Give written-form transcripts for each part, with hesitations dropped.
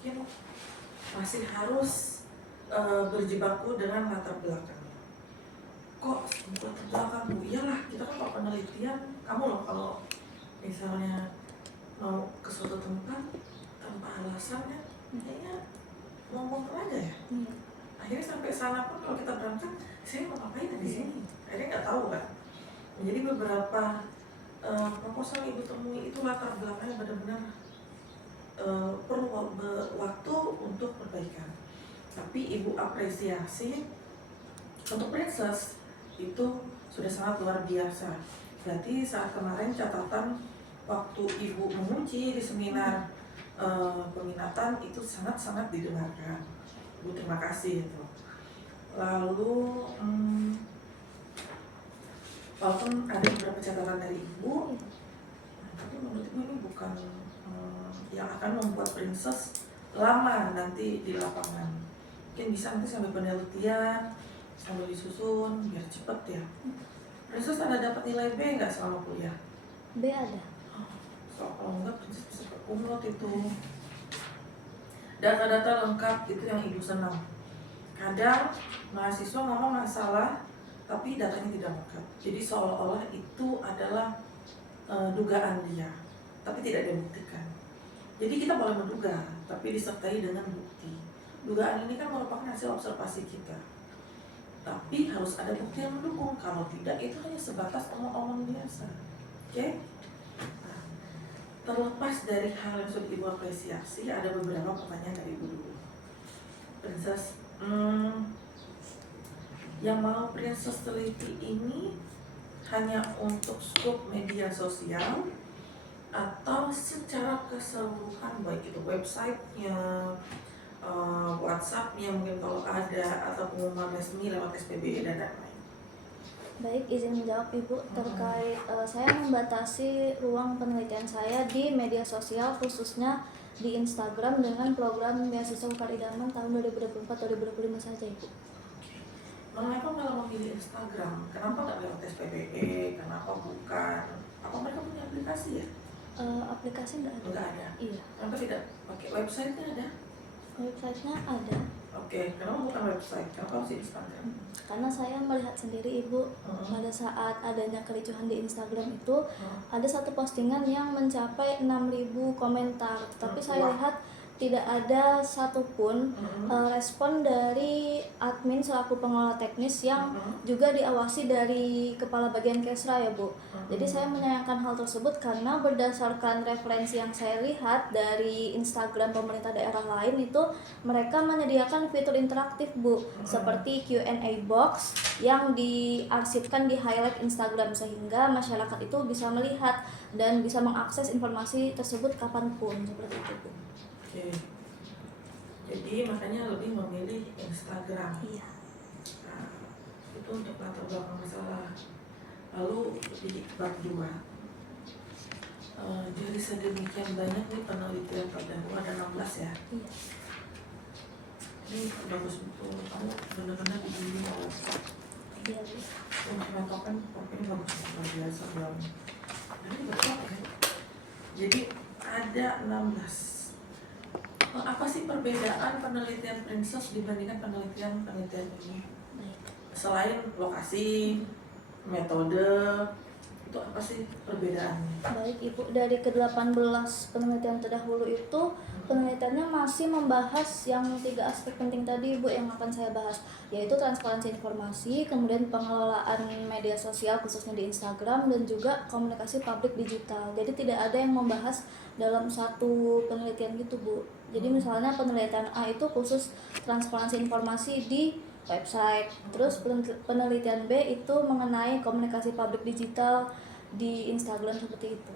mungkin masih harus berjibaku dengan latar belakangnya. Kok latar belakang Bu? Iyalah, kita kan kalau penelitian, kamu loh kalau misalnya mau ke suatu tempat tanpa alasan ya, kayaknya ngomong aja ya. Akhirnya sampai sana pun kalau kita berangkat, saya mau ngapain di sini? Akhirnya nggak tahu kan. Jadi beberapa proposal ibu temui itu latar belakangnya benar-benar perlu waktu untuk perbaikan. Tapi ibu apresiasi untuk Princess itu sudah sangat luar biasa. Berarti saat kemarin catatan waktu ibu menguji di seminar peminatan itu sangat-sangat didengarkan. Ibu terima kasih itu. Lalu walaupun ada beberapa catatan dari ibu, tapi menurut ibu ini bukan yang akan membuat Princess lama nanti di lapangan. Mungkin bisa nanti sambil penelitian, sambil disusun biar cepet ya. Princess ada dapat nilai B nggak selama kuliah? B ada. So, kalau enggak Princess bisa berkumlot itu. Data-data lengkap itu yang ibu senang. Kadang mahasiswa ngomong masalah tapi datanya tidak lengkap. Jadi seolah-olah itu adalah dugaan dia, tapi tidak dibuktikan. Jadi kita boleh menduga, tapi disertai dengan bukti. Dugaan ini kan merupakan hasil observasi kita, tapi harus ada bukti yang mendukung. Kalau tidak, itu hanya sebatas omong-omong biasa. Oke? Nah, terlepas dari hal yang sudah ibu apresiasi, ada beberapa pertanyaan dari ibu dulu. Princess, yang mau Princess teliti ini hanya untuk skop media sosial atau secara keseluruhan, baik itu websitenya, WhatsAppnya mungkin kalau ada, atau pengumuman resmi lewat SPBE dan lain-lain. Baik, izin menjawab Ibu terkait saya membatasi ruang penelitian saya di media sosial, khususnya di Instagram dengan program beasiswa Ukaridaman tahun 2024-2025 saja Ibu. Mengapa kalau memilih Instagram? Kenapa nggak lewat SPBE? Kenapa bukan? Apa mereka punya aplikasi ya? Aplikasi nggak ada. Nggak ada. Iya. Kenapa tidak pakai website-nya ada? Websitenya ada. Oke, kenapa bukan website? Kenapa harus Instagram? Karena saya melihat sendiri Ibu, pada saat adanya kericuhan di Instagram itu ada satu postingan yang mencapai 6.000 komentar, tapi saya lihat tidak ada satupun respon dari admin selaku pengelola teknis yang juga diawasi dari kepala bagian Kesra ya Bu. Jadi saya menyayangkan hal tersebut karena berdasarkan referensi yang saya lihat dari Instagram pemerintah daerah lain itu mereka menyediakan fitur interaktif Bu, seperti Q&A box yang diarsipkan di highlight Instagram sehingga masyarakat itu bisa melihat dan bisa mengakses informasi tersebut kapanpun, seperti itu Bu. Oke. Jadi makanya lebih memilih Instagram. Iya. Nah, itu untuk latar belakang masalah. Lalu di bab 2, dari sedemikian banyak nih penelitian terdahulu ada 16 ya. Iya. Ini bagus betul. Kamu benar-benar dibimbing oleh Iya. untuk kan ini bagus luar biasa belum. Ini betul kan? Jadi ada 16. Apa sih perbedaan penelitian Princess dibandingkan penelitian ini? Selain lokasi, metode, itu apa sih perbedaannya? Baik Ibu, dari ke-18 penelitian terdahulu itu penelitiannya masih membahas yang 3 aspek penting tadi Ibu yang akan saya bahas, yaitu transparansi informasi, kemudian pengelolaan media sosial khususnya di Instagram, dan juga komunikasi publik digital. Jadi tidak ada yang membahas dalam satu penelitian gitu Bu. Jadi misalnya penelitian A itu khusus transparansi informasi di website, terus penelitian B itu mengenai komunikasi publik digital di Instagram, seperti itu.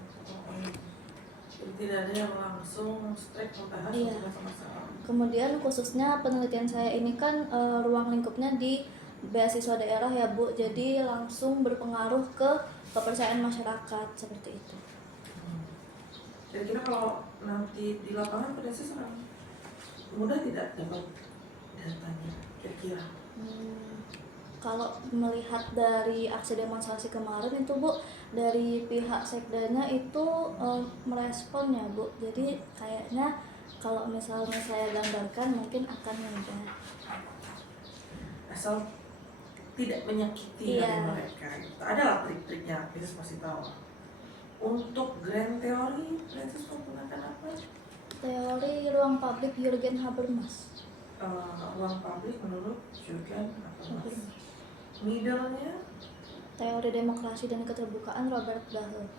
Jadi tidak ada yang langsung straight membahas masalah. Kemudian khususnya penelitian saya ini kan ruang lingkupnya di beasiswa daerah ya Bu, jadi langsung berpengaruh ke kepercayaan masyarakat, seperti itu. Kira-kira kalau nanti di lapangan Princess akan mudah tidak dapat datanya kira-kira? Kalau melihat dari aksi demonstrasi kemarin itu Bu, dari pihak sekdanya itu merespon ya Bu, jadi kayaknya Kalau misalnya saya gambarkan mungkin akan mudah. Asal tidak menyakiti hati Iya. mereka. Adalah trik-triknya, Princess pasti tahu. Untuk grand teori, Princess menggunakan apa? Teori ruang publik Jürgen Habermas. Ruang publik menurut Jürgen Habermas. Habermas. Middle-nya? Teori demokrasi dan keterbukaan Robert Dahl.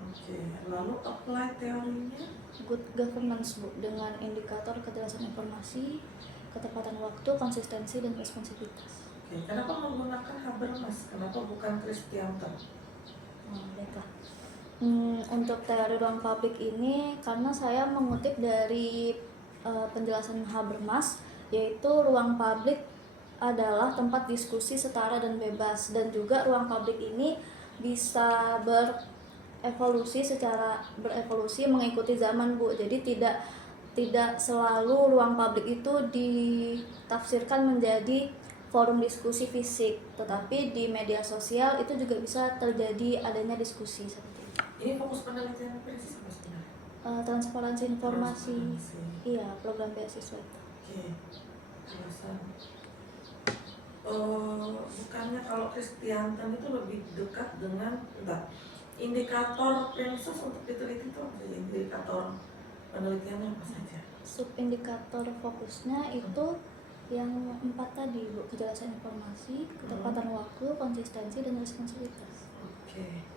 Oke, lalu apply teorinya? Good governance, Bu, dengan indikator kejelasan informasi, ketepatan waktu, konsistensi, dan responsivitas. Oke, kenapa menggunakan Habermas? Kenapa bukan Christiansen? Baiklah. Untuk teori ruang publik ini karena saya mengutip dari penjelasan Habermas, yaitu ruang publik adalah tempat diskusi setara dan bebas, dan juga ruang publik ini bisa berevolusi mengikuti zaman, Bu. Jadi tidak selalu ruang publik itu ditafsirkan menjadi forum diskusi fisik, tetapi di media sosial itu juga bisa terjadi adanya diskusi seperti itu. Ini fokus penelitian Princess apa sebenarnya? Transparansi informasi. Transparansi. Iya, program beasiswa itu. Oke, alasan. Bukannya kalau Christiansen itu lebih dekat dengan indikator Princess untuk diteliti itu apa saja? Indikator penelitiannya apa saja? Subindikator fokusnya itu yang 4 tadi, Bu. Kejelasan informasi, ketepatan waktu, konsistensi, dan responsivitas. Oke.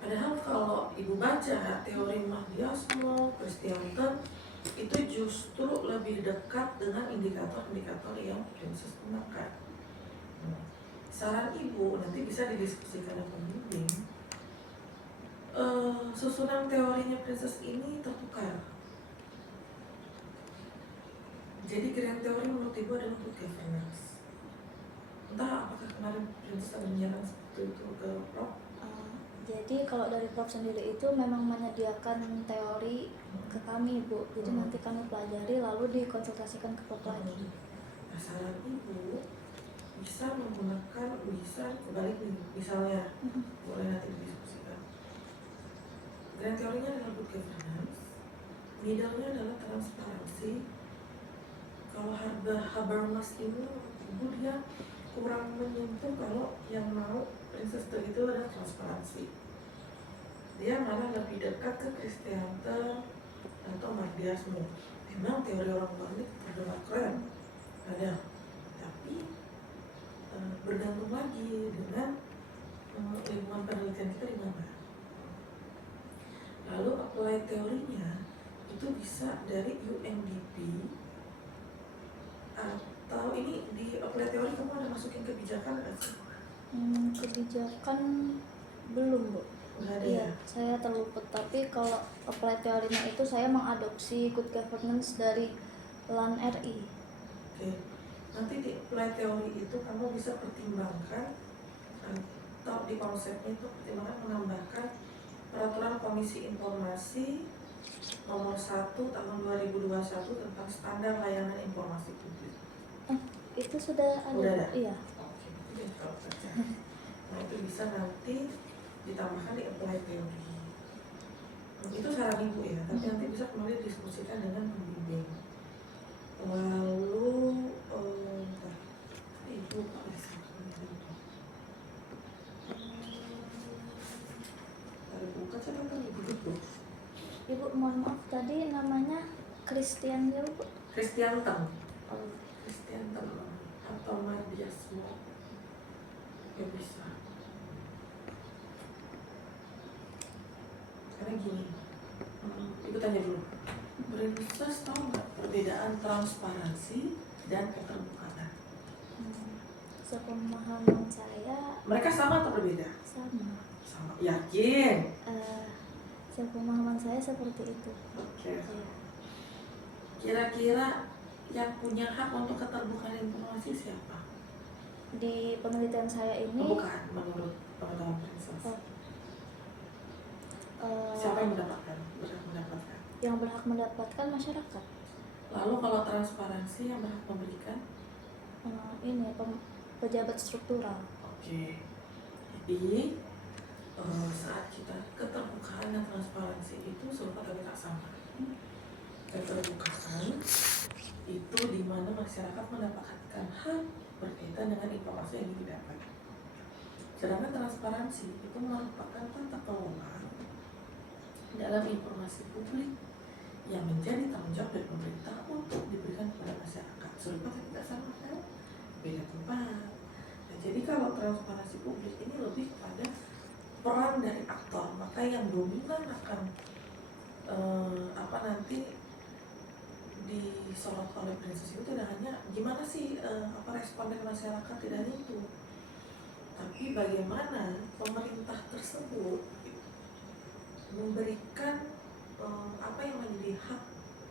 Padahal kalau Ibu baca teori Mahdiasmo, Christiansen itu justru lebih dekat dengan indikator-indikator yang Princess gunakan. Saran Ibu nanti bisa didiskusikan dengan pembimbing. Susunan teorinya Princess ini tertukar. Jadi grand teori menurut Ibu adalah good governance. Entah apakah kemarin Princess ada menyerang seperti itu ke Prof? Jadi kalau dari Prof sendiri itu memang menyediakan teori ke kami, Bu. Jadi nanti kami pelajari lalu dikonsultasikan ke Prof lagi. Nah, saran Ibu bisa kebalik nih, misalnya boleh nanti didiskusikan. Grand teorinya adalah good governance, middle-nya adalah transparansi. Kalau Habermas ini Ibu dia kurang menyentuh kalau yang mau Princess itu adalah transparansi. Dia malah lebih dekat ke Christiansen atau Mahdiasmo. Memang teori orang balik terdengar keren, ada, tapi bergantung lagi dengan lingkungan penelitian kita di mana. Lalu apply teorinya itu bisa dari UNDP atau ini di apply teori kamu ada masukin kebijakan nggak sih? Kebijakan belum, Bu. Iya, saya terluput. Tapi kalau apply teorinya itu saya mengadopsi good governance dari LAN RI. Oke. Nanti di apply teori itu kamu bisa pertimbangkan atau di konsepnya itu pertimbangkan menambahkan peraturan Komisi Informasi nomor 1 tahun 2021 tentang standar layanan informasi publik. Itu sudah ada. Udah ada? Iya. Oke, itu kalau baca. Nah, itu bisa nanti ditambahkan di apply teori. Itu saran Ibu ya, tapi nanti bisa kemudian diskusikan dengan pembimbing. Lalu Ibu Pak bisa buka catatan Ibu dulu. Ibu mohon maaf tadi namanya Christian ya, Bu? Christiansen. Christiansen atau Mahdiasmo. Ya bisa. Karena gini, Ibu tanya dulu, Princess tahu nggak perbedaan transparansi dan keterbukaan? Sepemahaman saya Mereka sama atau berbeda? sama. Sama, yakin? Sepemahaman saya seperti itu. Oke. Kira-kira yang punya hak untuk keterbukaan informasi siapa? Di penelitian saya ini Bukan, menurut pengetahuan Princess. Siapa yang berhak mendapatkan? Yang berhak mendapatkan masyarakat. Lalu kalau transparansi yang berhak memberikan? Ini pejabat struktural. Oke. Jadi saat kita keterbukaan dan transparansi itu serupa tapi tak sama. keterbukaan itu di mana masyarakat mendapatkan hak berkaitan dengan informasi yang didapat. Sedangkan transparansi itu merupakan tata kelola dalam informasi publik yang menjadi tanggung jawab dari pemerintah untuk diberikan kepada masyarakat. Serupa tapi tidak sama kan? Beda tempat. Nah, jadi kalau transparansi publik ini lebih kepada peran dari aktor, maka yang dominan akan nanti disorot oleh Princess itu tidak hanya gimana sih respon dari masyarakat, tidak hanya itu, tapi bagaimana pemerintah tersebut memberikan apa yang menjadi hak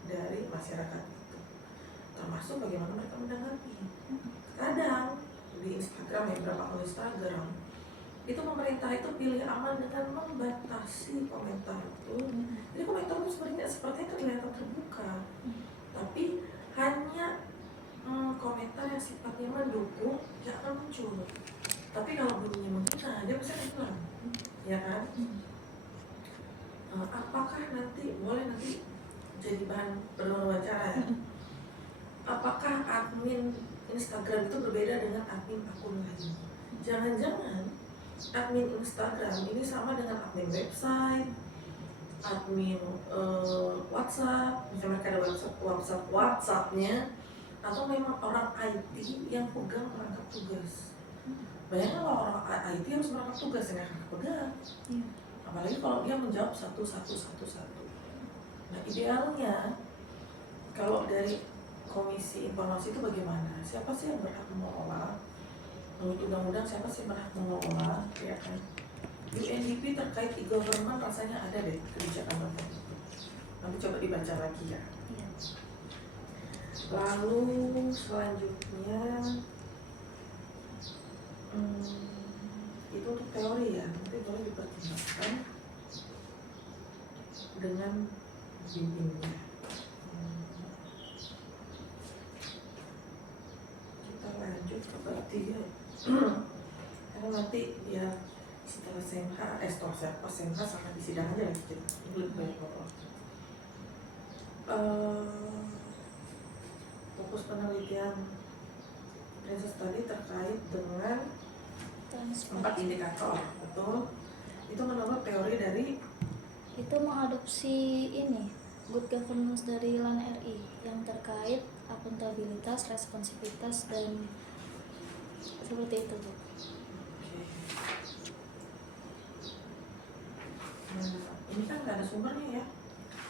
dari masyarakat itu, termasuk bagaimana mereka menanggapi. Kadang di Instagram, ya berapa kali Instagram itu pemerintah itu pilih aman dengan membatasi komentar itu. Jadi komentar itu sepertinya kelihatan terbuka, tapi hanya komentar yang sifatnya mendukung yang akan muncul. Tapi kalau bunyinya menghina, dia bisa hilang, ya kan? Apakah nanti boleh jadi bahan berwawancara ya? Apakah admin Instagram itu berbeda dengan admin akun lain? Jangan-jangan admin Instagram ini sama dengan admin website, admin WhatsApp, misalnya mereka ada WhatsApp-nya, atau memang orang IT yang pegang perangkat tugas. Bayangkan kalau orang IT harus merangkap tugas, yang akan pegang. Apalagi kalau dia menjawab satu. Nah, idealnya kalau dari Komisi Informasi itu bagaimana? Siapa sih yang berhak mengelola? Menurut undang-undang siapa sih yang berhak mengelola? Ya kan? UNDP terkait e-government rasanya ada deh kebijakan tentang itu. Nanti coba dibaca lagi ya. Lalu selanjutnya itu untuk teori ya, nanti boleh dipertimbangkan dengan bimbingnya. Kita lanjut ke bab 3 karena nanti ya setelah SMH sama di sidang aja lagi kita lebih banyak waktu. Fokus penelitian Princess tadi terkait dengan 4 indikator, betul? Itu menurut teori dari itu mengadopsi ini good governance dari LAN RI yang terkait akuntabilitas, responsivitas dan seperti itu, Bu. Nah, ini kan nggak ada sumbernya ya.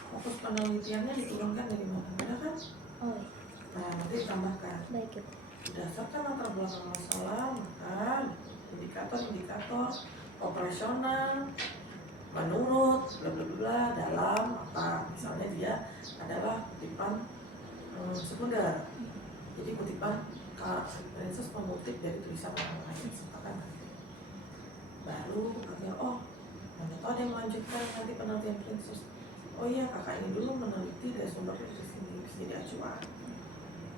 Fokus penelitiannya diturunkan dari mana? Ada kan? Oh iya. Nah, nanti ditambahkan. Baik, Bu. Berdasarkan latar belakang masalah, maka indikator-indikator operasional menurut bla bla bla dalam apa, misalnya dia adalah kutipan sekunder, jadi kutipan Princess mengutip dari tulisan orang lain, sepakat nanti baru kakaknya nanti ada yang melanjutkan nanti penelitian Princess, oh iya kakak ini dulu meneliti dari sumbernya dari sini, bisa jadi acuan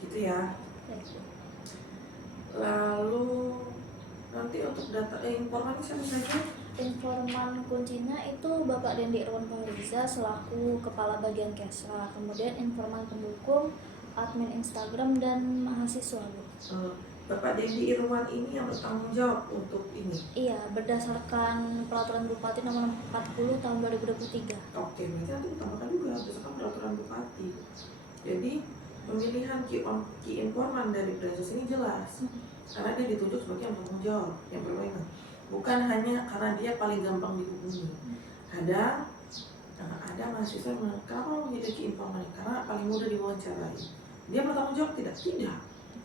gitu ya. Lalu nanti untuk data informan siapa saja? Informan kuncinya itu Bapak Dendi Irwan Fahriza selaku Kepala Bagian Kesra. Kemudian informan pendukung, admin Instagram dan mahasiswa, Bu. Bapak Dendi Irwan ini yang bertanggung jawab untuk ini? Iya, berdasarkan Peraturan Bupati Nomor 40 Tahun 2023. Oke, berarti nanti ditambahkan juga berdasarkan Peraturan Bupati. Jadi pemilihan key informan dari Princess ini jelas, karena dia ditunjuk sebagai yang bertanggung jawab, yang berwenang. Bukan hanya karena dia paling gampang dihubungi. Ada mahasiswa yang kenapa mau menjadi key informan? Karena paling mudah diwawancarai. Dia bertanggung jawab tidak? Tidak.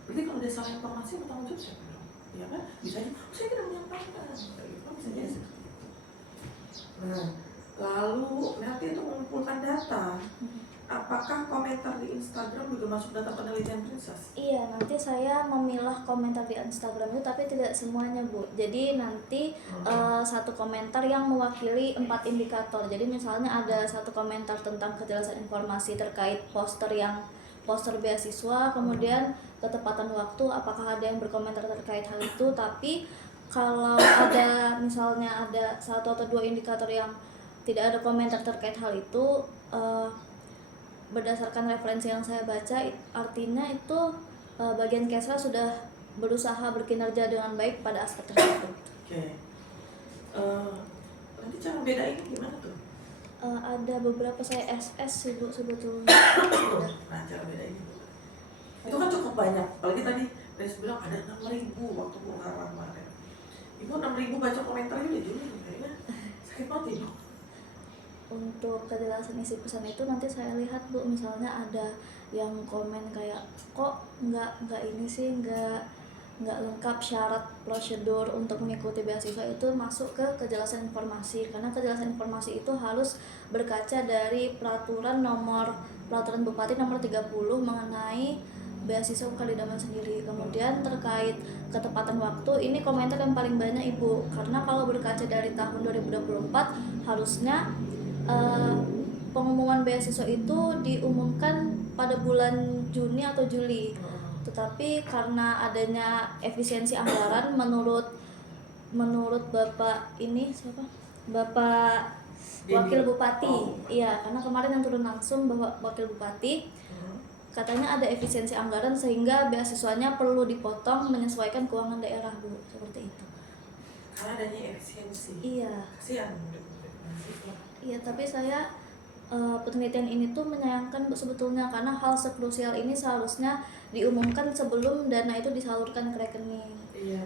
Berarti kalau dia salah informasi bertanggung jawab siapa dong? Ya kan? Bisa aja, saya tidak menyampaikan. Bisa jadi seperti itu. Nah, lalu nanti untuk mengumpulkan data, apakah komentar di Instagram juga masuk data penelitian Princess? Iya, nanti saya memilah komentar di Instagram itu, tapi tidak semuanya, Bu. Jadi nanti satu komentar yang mewakili 4 indikator. Jadi misalnya ada satu komentar tentang kejelasan informasi terkait poster beasiswa, kemudian ketepatan waktu, apakah ada yang berkomentar terkait hal itu. Tapi kalau ada misalnya ada 1 atau 2 indikator yang tidak ada komentar terkait hal itu, berdasarkan referensi yang saya baca, artinya itu bagian Kesra sudah berusaha berkinerja dengan baik pada aspek tersebut. Oke. Nanti cara bedain gimana tuh? Ada beberapa, saya SS sih Bu sebetulnya. Nah, cara bedain itu kan cukup banyak, apalagi tadi Res bilang ada 6.000 waktu Muharram kemarin. Ibu 6.000 baca komentarnya udah juli kayaknya sakit banget Ibu. Untuk kejelasan isi pesan itu nanti saya lihat Bu, misalnya ada yang komen kayak kok nggak ini sih, nggak lengkap syarat prosedur untuk mengikuti beasiswa, itu masuk ke kejelasan informasi, karena kejelasan informasi itu harus berkaca dari peraturan Bupati nomor 30 mengenai beasiswa kealidaman sendiri. Kemudian terkait ketepatan waktu, ini komentar yang paling banyak Ibu, karena kalau berkaca dari tahun 2024 harusnya pengumuman beasiswa itu diumumkan pada bulan Juni atau Juli. Tetapi karena adanya efisiensi anggaran menurut Bapak ini siapa? Bapak Wakil Bupati. Iya, karena kemarin yang turun langsung bahwa Wakil Bupati katanya ada efisiensi anggaran sehingga beasiswanya perlu dipotong menyesuaikan keuangan daerah Bu, seperti itu. Karena adanya efisiensi. Iya. Kasihan. Iya, tapi saya penelitian ini tuh menyayangkan Bu sebetulnya, karena hal sekrusial ini seharusnya diumumkan sebelum dana itu disalurkan ke rekening. Iya.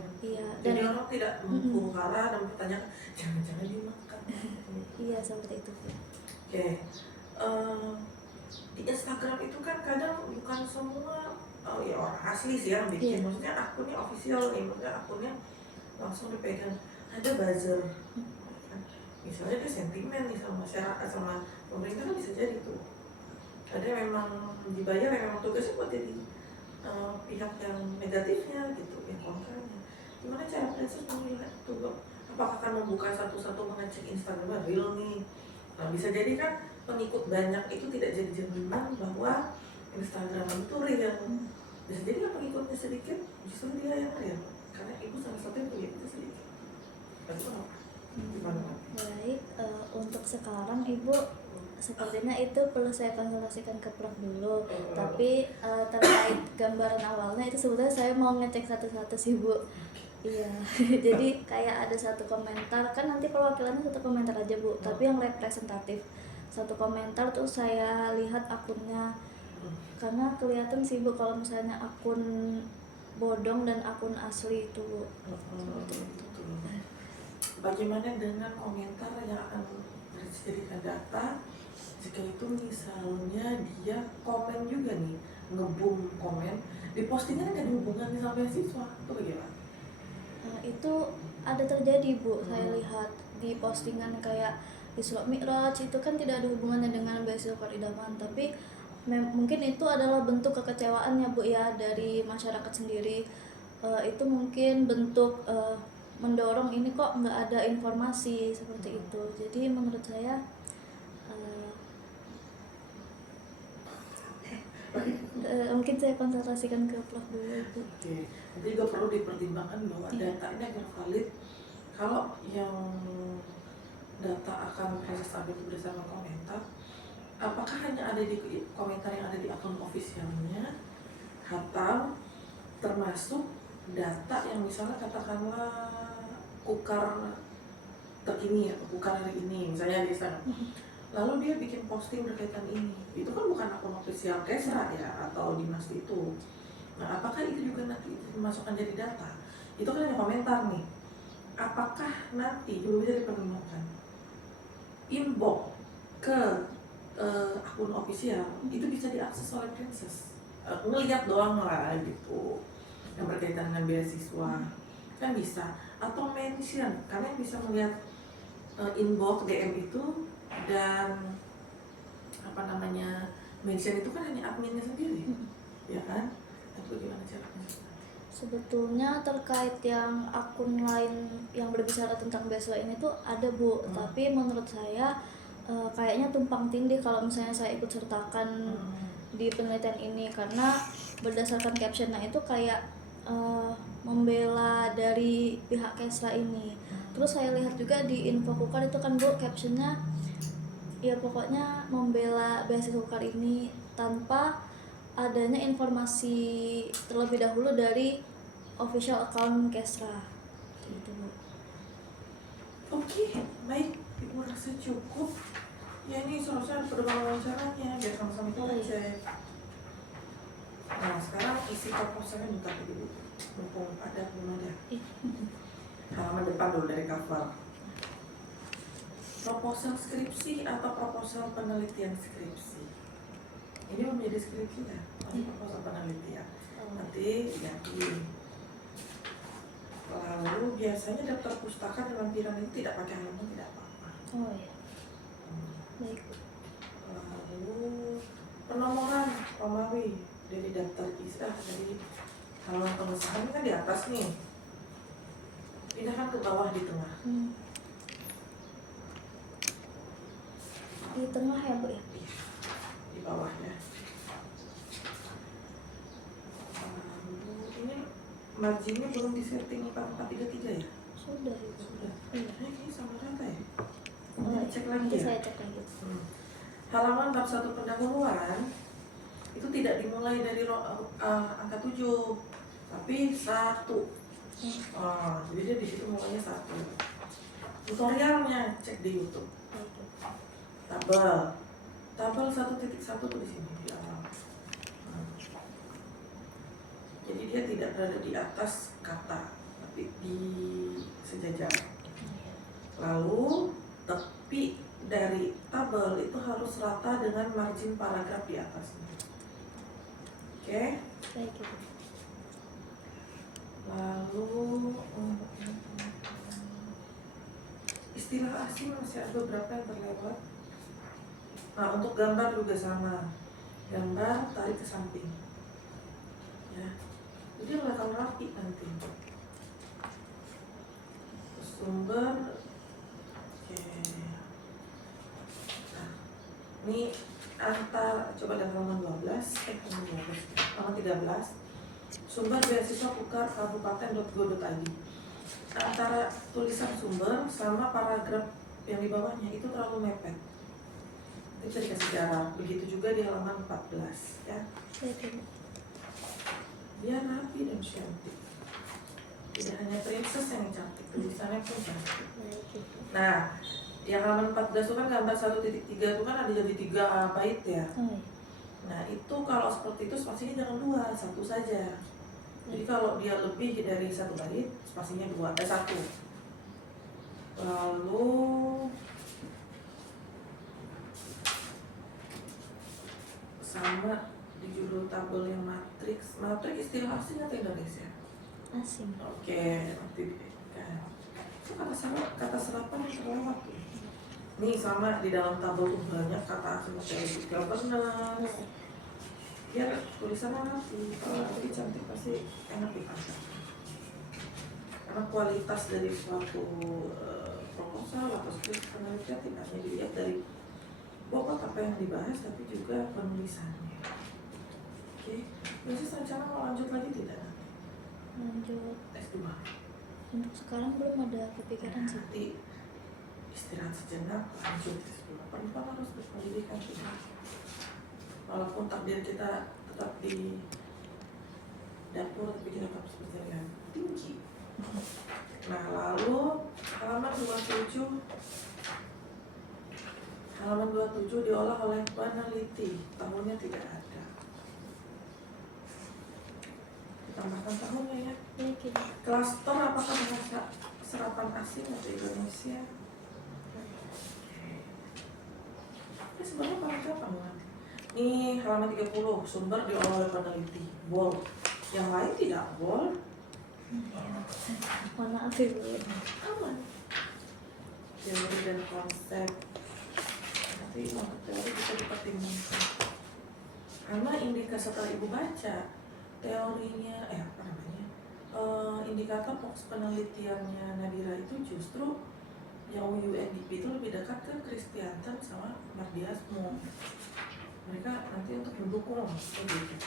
Dan jadi orang tidak membongkar dan bertanya jangan-jangan dimakan. Iya, seperti itu. Oke. Di Instagram itu kan kadang bukan semua ya orang asli sih yang bikin. Maksudnya akunnya official nih, maksudnya akunnya langsung dipegang. Ada buzzer. Misalnya dia sentimen nih sama masyarakat, sama pemerintah, kan bisa jadi tuh. Ada yang memang dibayar, yang memang tugasnya buat jadi pihak yang negatifnya gitu, yang kontranya. Gimana cara Princess melihat itu? Apakah akan membuka satu-satu mengecek Instagram real nih? Nah, bisa jadi kan pengikut banyak itu tidak jadi jaminan bahwa Instagram itu real. Bisa jadi kan pengikutnya sedikit, justru dia yang real. Karena ibu salah satu yang pengikutnya sedikit. Baik, untuk sekarang Ibu sepertinya itu perlu saya konsultasikan ke Prof dulu. Tapi terkait gambaran awalnya itu sebetulnya saya mau ngecek satu-satu sih Bu. Iya, jadi kayak ada satu komentar, kan nanti perwakilannya satu komentar aja Bu, tapi yang representatif. Satu komentar tuh saya lihat akunnya, karena kelihatan sih Bu kalau misalnya akun bodong dan akun asli itu Bu. Bagaimana dengan komentar yang akan dijadikan data jika itu misalnya dia komen juga nih, ngebum komen di postingan nggak ada hubungannya sama siswa, itu bagaimana? Itu ada terjadi Bu, saya lihat di postingan kayak Isra Mi'raj itu kan tidak ada hubungannya dengan beasiswa kealidaman, tapi mungkin itu adalah bentuk kekecewaannya Bu ya dari masyarakat sendiri. Itu mungkin bentuk mendorong ini kok nggak ada informasi seperti itu. Jadi menurut saya mungkin saya konsultasikan ke Prof dulu Bu. Oke, nanti juga perlu dipertimbangkan bahwa data ini agar valid. Kalau yang data akan proses update berdasarkan komentar, apakah hanya ada di komentar yang ada di akun officialnya atau termasuk data yang misalnya katakanlah kukar terkini atau kukar hari ini misalnya di sana, lalu dia bikin posting berkaitan ini, itu kan bukan akun official Kesra ya atau dinas itu. Nah, apakah itu juga nanti dimasukkan jadi data? Itu kan hanya komentar nih. Apakah nanti juga bisa dipertimbangkan inbox ke akun official itu bisa diakses oleh Princess, ngelihat doang lah gitu, yang berkaitan dengan beasiswa kan bisa, atau mention, kalian bisa melihat inbox DM itu, dan apa namanya mention itu kan hanya adminnya sendiri, ya kan? Itu gimana caranya? Sebetulnya terkait yang akun lain yang berbicara tentang beasiswa ini tuh ada Bu, tapi menurut saya kayaknya tumpang tindih kalau misalnya saya ikut sertakan di penelitian ini, karena berdasarkan captionnya itu kayak membela dari pihak Kesra ini. Terus saya lihat juga di info Kukar itu kan Bu, captionnya ya pokoknya membela beasiswa UKAR ini tanpa adanya informasi terlebih dahulu dari official account Kesra gitu Bu. Oke, baik. Ibu rasa cukup. Ya ini seharusnya ada wawancaranya biar sama-sama kita cek. Nah sekarang isi proposalnya minta dulu. Mumpung ada belum ada. Halaman depan dulu dari cover. Proposal skripsi atau proposal penelitian skripsi. Ini menjadi skripsi ya, masih proposal penelitian. Nanti yakin. Lalu biasanya daftar pustaka dalam tiran itu tidak pakai halaman, tidak apa-apa. Oh ya. Baik. Lalu penomoran Romawi dari daftar kisah dari halaman pengesahan ini kan di atas nih. Pindahkan ke bawah di tengah. Di tengah ya Bu ya? Iya, di bawahnya. Lalu ini marginnya belum disetting 4433 ya? Sudah Ibu. Sudah. Iya. Kayaknya sama rata ya? Oh, Cek lagi nanti ya? saya cek lagi. Halaman bab 1 pendahuluan itu tidak dimulai dari angka 7, tapi 1. Jadi dia di situ mulainya 1. Tutorialnya cek di YouTube. Tabel 1.1 tuh di sini di awal. Jadi dia tidak berada di atas kata, tapi di sejajar. Lalu tepi dari tabel itu harus rata dengan margin paragraf di atasnya. Oke? Baik Ibu. Lalu istilah asing masih ada beberapa yang terlewat. Nah, untuk gambar juga sama. Gambar tarik ke samping. Ya. Jadi akan rapi nanti. Sumber. Oke. Nah, ini coba lihat halaman 13. Sumber beasiswa UKAR kabupaten.go.id. Antara tulisan sumber sama paragraf yang di bawahnya itu terlalu mepet. Itu bisa dikasih jarak. Begitu juga di halaman 14 ya. Biar rapi dan cantik. Tidak hanya princess yang cantik, tulisannya pun cantik. Nah, yang halaman 14 itu kan gambar 1.3 itu kan ada jadi 3 bait ya. Nah itu kalau seperti itu spasinya jangan 2, 1 saja. Jadi kalau dia lebih dari 1 bait, spasinya 1. Lalu sama di judul tabel yang matriks istilah asing atau Indonesia? Asing. Oke, nanti kan. Itu kata serapan yang terlewat tuh. Nih sama di dalam tabel tuh banyak kata asing kayak governance. Biar tulisannya rapi, kalau rapi cantik pasti enak dipakai. Karena kualitas dari suatu proposal atau skripsi penelitian tidak hanya dilihat dari bobot apa yang dibahas, tapi juga penulisannya. Oke, Mrs. rencana mau lanjut lagi tidak? Lanjut S2. untuk sekarang belum ada kepikiran sih. Nanti istirahat sejenak, lanjut S2. Perempuan harus berpendidikan tidak? Walaupun takdir kita tetap di dapur, tapi kita tetap berjalan tinggi. Nah lalu halaman 27 diolah oleh peneliti, tahunnya tidak ada. Ditambahkan tahunnya ya. Klaster apakah bahasa serapan asing atau Indonesia? Ini sebenarnya paragraf apa? Ini halaman 30, sumber diolah oleh peneliti, bold. Yang lain tidak bold. Mohon maaf Ibu. Aman. Teori dan konsep. Nanti untuk teori bisa dipertimbangkan. Karena indikator setelah Ibu baca teorinya, indikator fokus penelitiannya Nadira itu justru yang UNDP itu lebih dekat ke Kristianten sama Mardiasmo. Mereka nanti untuk mendukung begitu.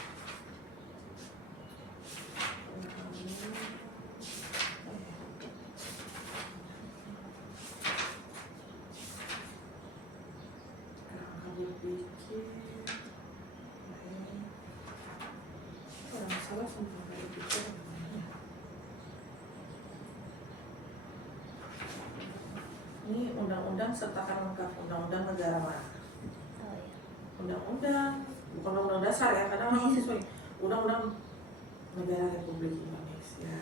jelas tentang itu. Ini undang-undang sertakan lengkap undang-undang negara mana? Oh iya. Undang-undang, bukan undang-undang dasar ya, kadang orang mahasiswa undang-undang negara Republik Indonesia.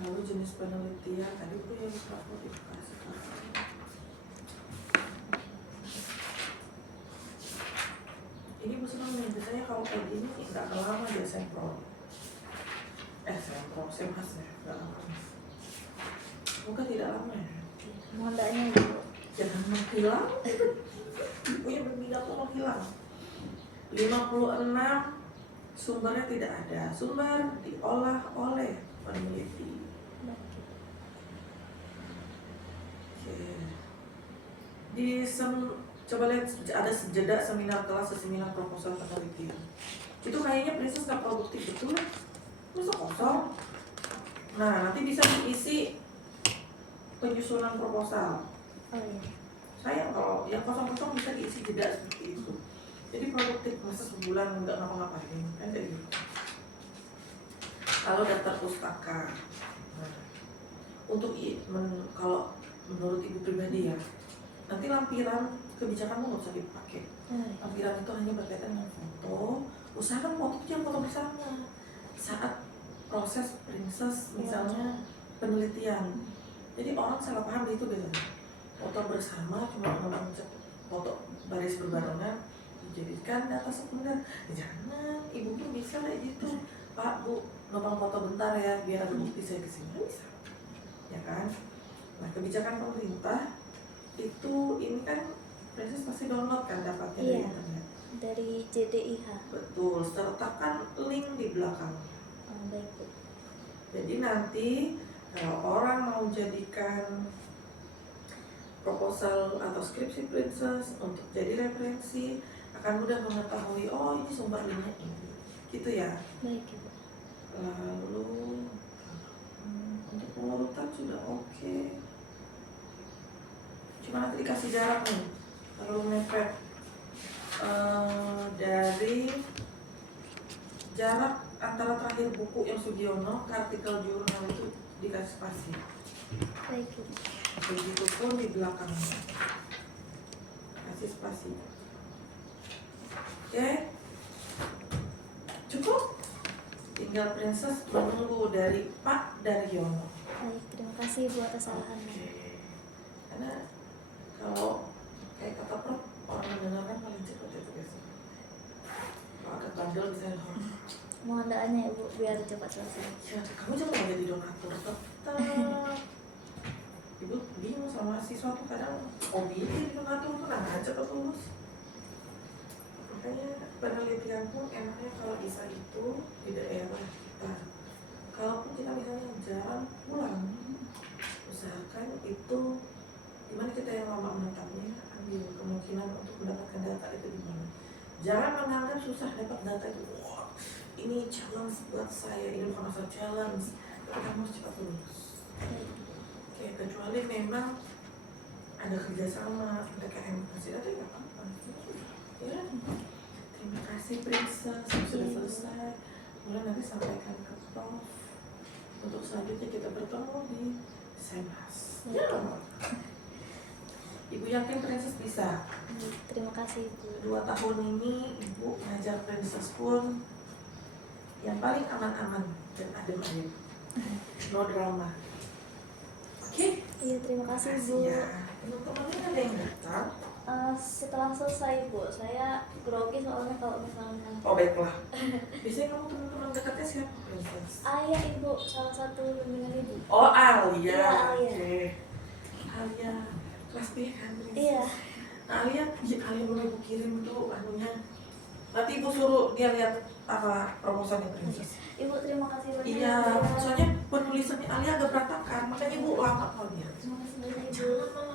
Lalu jenis penelitian tadi itu yang aku dikasih. Ini Bu senang nih, biasanya kalau kayak gini nggak lama dia sempro. Semhas ya, nggak lama. Bukan tidak lama ya. Mondanya Ibu. Jangan menghilang. Ibu yang berminat tuh menghilang. 56 sumbernya tidak ada. Sumber diolah oleh peneliti. Coba lihat ada jeda seminar kelas, seminar proposal penelitian. Itu kayaknya prinsip nggak produktif betul, masa kosong. Nah nanti bisa diisi penyusunan proposal. Oh iya. Sayang kalau yang kosong-kosong bisa diisi jeda seperti itu. Jadi produktif, masa sebulan nggak ngapa-ngapain kan kayak gitu. Kalau daftar pustaka, nah, untuk kalau menurut Ibu pribadi ya, nanti lampiran kebijakanmu nggak usah dipakai. Lampiran itu hanya berkaitan dengan foto. Usahakan foto jangan foto bersama. Saat proses princess misalnya penelitian. Jadi orang salah paham itu biasanya. Foto bersama cuma orang foto baris berbarengan dijadikan data sekunder. Jangan, Ibu pun bisa kayak gitu. Pak, Bu, numpang foto bentar ya biar ada bukti saya kesini. Bisa. Ya kan? Nah, kebijakan pemerintah itu ini kan Princess pasti download kan dapatnya dari internet. Dari JDIH. Betul, sertakan link di belakang. Oh, baik Bu. Jadi nanti kalau orang mau jadikan proposal atau skripsi Princess untuk jadi referensi akan mudah mengetahui oh ini sumber linknya ini, gitu ya. Baik Ibu. Lalu untuk pengurutan sudah oke. Cuma nanti dikasih jarak nih, terlalu mepet. Dari jarak antara terakhir buku yang Sugiono ke artikel jurnal itu dikasih spasi. Baik Ibu. Begitupun di belakangnya kasih spasi. Oke, cukup. Tinggal Princess menunggu dari Pak Daryono. Baik, terima kasih Bu atas arahannya. Karena kalau kayak kata Prof, orang mendengarkan paling cepat itu biasanya. Kalau agak bandel bisa Mohon doanya Ibu biar cepat selesai. ya, kamu jangan mau jadi donatur tetap. Ibu bingung sama siswa tuh kadang jadi donatur tuh nggak cepat lulus. Makanya penelitian pun enaknya kalau bisa itu di daerah kita. Kalaupun kita misalnya jarang pulang, usahakan itu dimana kita yang lama menetapnya, ambil kemungkinan untuk mendapatkan data itu di mana. Jangan menganggap susah dapat data itu. Wah, ini challenge buat saya, ini bukan masalah challenge, tapi kamu harus cepat lulus. Oke, kecuali memang ada kerjasama, ada masih data ya apa-apa. Ya, terima kasih Princess, sudah selesai. Mulai nanti sampaikan ke Prof. Untuk selanjutnya kita bertemu di Semhas. Ya. Ibu yakin Princess bisa? Terima kasih Ibu. 2 tahun ini Ibu ngajar Princess pun yang paling aman-aman dan adem-adem. No drama. Oke? Iya, terima kasih Bu. Ya. Teman-temannya ada yang datang? Setelah selesai Bu, saya grogi soalnya kalau misalnya. Oh baiklah. Biasanya kamu teman-teman dekatnya siapa Princess? Ayah Ibu, salah satu bimbingan Ibu. Oh Alia. Iya, Alia. Oke. Alia kelas B kan Princess? Iya. Nah, Alia belum Ibu kirim tuh anunya. Nanti Ibu suruh dia lihat apa proposalnya Princess. Ibu terima kasih banyak. Iya, soalnya penulisannya Alia agak berantakan, makanya Ibu lama kalau dia. Terima kasih banyak Ibu. Jangan